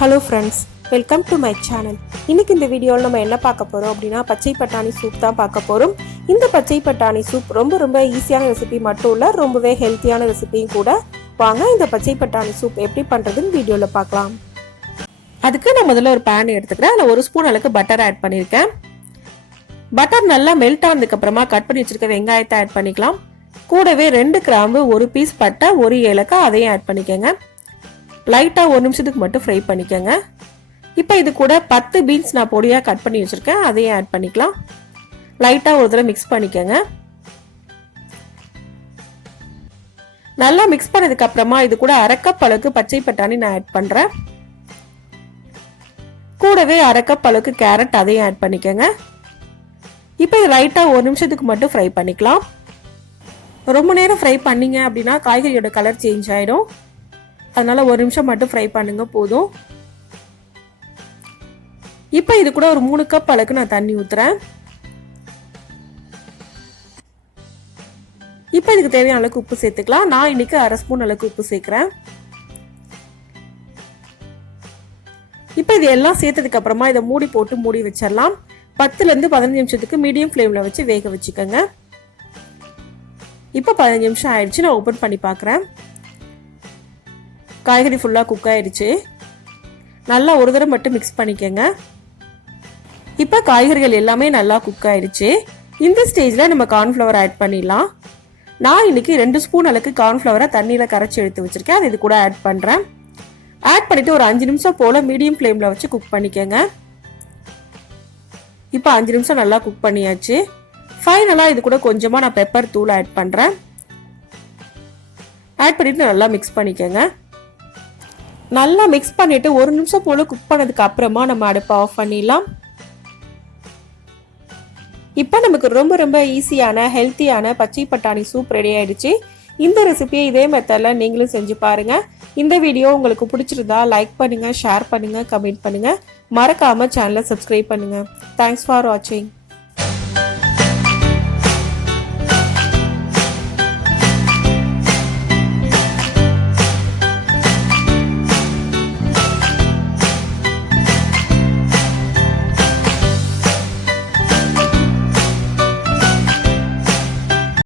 Hello friends, welcome to my channel. இன்னைக்கு இந்த வீடியோல நம்ம என்ன பார்க்க போறோம் அப்படினா பச்சை பட்டாணி சூப் தான் பார்க்க போறோம். இந்த பச்சை பட்டாணி சூப் ரொம்ப ஈஸியான ரெசிபி மட்டும் இல்ல, ரொம்பவே ஹெல்த்தியான ரெசிபியும் கூட. வாங்க இந்த பச்சை பட்டாணி சூப் எப்படி பண்றதுன்னு வீடியோல பார்க்கலாம். அதுக்கு நான் முதல்ல ஒரு pan எடுத்துக்கிறேன். அதுல 1 ஸ்பூன் அளவுக்கு பட்டர் ஆட் பண்ணிருக்கேன். பட்டர் நல்லா மெல்ட் ஆனதுக்கு அப்புறமா கட் பண்ணி வச்சிருக்க வெங்காயத்தை ஆட் பண்ணிக்கலாம். கூடவே 2 கிராம்பு, 1 பீஸ் பட்டை, 1 ஏலக்காய் அதையும் ஆட் பண்ணிக்கங்க. லைட்டா 1 நிமிஷத்துக்கு மட்டும் ஃப்ரை பண்ணிக்கங்க. இப்போ இது கூட 10 பீன்ஸ் நான் பொடியா கட் பண்ணி வச்சிருக்கேன், அதையும் ஆட் பண்ணிக்கலாம். லைட்டா ஒரு தடவை மிக்ஸ் பண்ணிக்கங்க. நல்லா மிக்ஸ் பண்ணதுக்கு அப்புறமா இது கூட 1/2 கப் அளவுக்கு பச்சை பட்டாணி நான் ஆட் பண்றேன். கூடவே 1/2 கப் அளவுக்கு கேரட் அதையும் ஆட் பண்ணிக்கங்க. இப்போ இது லைட்டா 1 நிமிஷத்துக்கு மட்டும் ஃப்ரை பண்ணிக்கலாம். ரொம்ப நேரம் ஃப்ரை பண்ணீங்க அப்படின்னா காய்கறியோட கலர் சேஞ்ச் ஆயிடும். அதனால 1 நிமிஷம் மட்டும் ஃப்ரை பண்ணுங்க போதும். இப்போ இது கூட ஒரு 3 கப் அளவுக்கு நான் தண்ணி ஊத்துறேன். இப்போ இதுக்கு தேவையான அளவுக்கு உப்பு சேர்த்துக்கலாம். நான் இன்னைக்கு 1/2 ஸ்பூன் அளவுக்கு உப்பு சேர்க்கிறேன். இப்போ இது எல்லாம் சேர்த்ததுக்கு அப்புறமா இதை மூடி போட்டு மூடி வச்சிடலாம். 10ல இருந்து 15 நிமிஷத்துக்கு மீடியம் ஃப்ளேம்ல வச்சு வேக வச்சுக்கோங்க. இப்போ 15 நிமிஷம் ஆயிடுச்சு. நான் ஓபன் பண்ணி பார்க்குறேன். காய்கறி ஃபுல்லாக குக் ஆயிடுச்சு. நல்லா ஒரு தடவை மட்டும் மிக்ஸ் பண்ணிக்கங்க. இப்போ காய்கறிகள் எல்லாமே நல்லா குக் ஆயிடுச்சு. இந்த ஸ்டேஜில் நம்ம கார்ன்ஃப்ளவர் ஆட் பண்ணிடலாம். நான் இன்னைக்கு 2 ஸ்பூன் அளவுக்கு கார்ன்ஃப்ளவரை தண்ணியில் கரைச்சி எடுத்து வச்சிருக்கேன். அது இது கூட ஆட் பண்ணுறேன். ஆட் பண்ணிட்டு ஒரு 5 நிமிஷம் போல் மீடியம் ஃப்ளேமில் வச்சு குக் பண்ணிக்கங்க. இப்போ 5 நிமிஷம் நல்லா குக் பண்ணியாச்சு. ஃபைனலாக இது கூட கொஞ்சமாக நான் பெப்பர் தூள் ஆட் பண்ணுறேன். ஆட் பண்ணிட்டு நல்லா மிக்ஸ் பண்ணிக்கங்க. நல்லா மிக்ஸ் பண்ணிட்டு 1 நிமிஷம் போல குக் பண்ணதுக்கு அப்புறமா நம்ம அடுப்பை ஆஃப் பண்ணிடலாம். இப்போ நமக்கு ரொம்ப ஈஸியான ஹெல்த்தியான பச்சை பட்டாணி சூப் ரெடி ஆயிடுச்சு. இந்த ரெசிபியை இதே மெத்தட்ல நீங்களும் செஞ்சு பாருங்க. இந்த வீடியோ உங்களுக்கு பிடிச்சிருந்தா லைக் பண்ணுங்க, ஷேர் பண்ணுங்க, கமெண்ட் பண்ணுங்க. மறக்காம சேனலை சப்ஸ்கிரைப் பண்ணுங்க. தேங்க்ஸ் ஃபார் வாட்சிங்.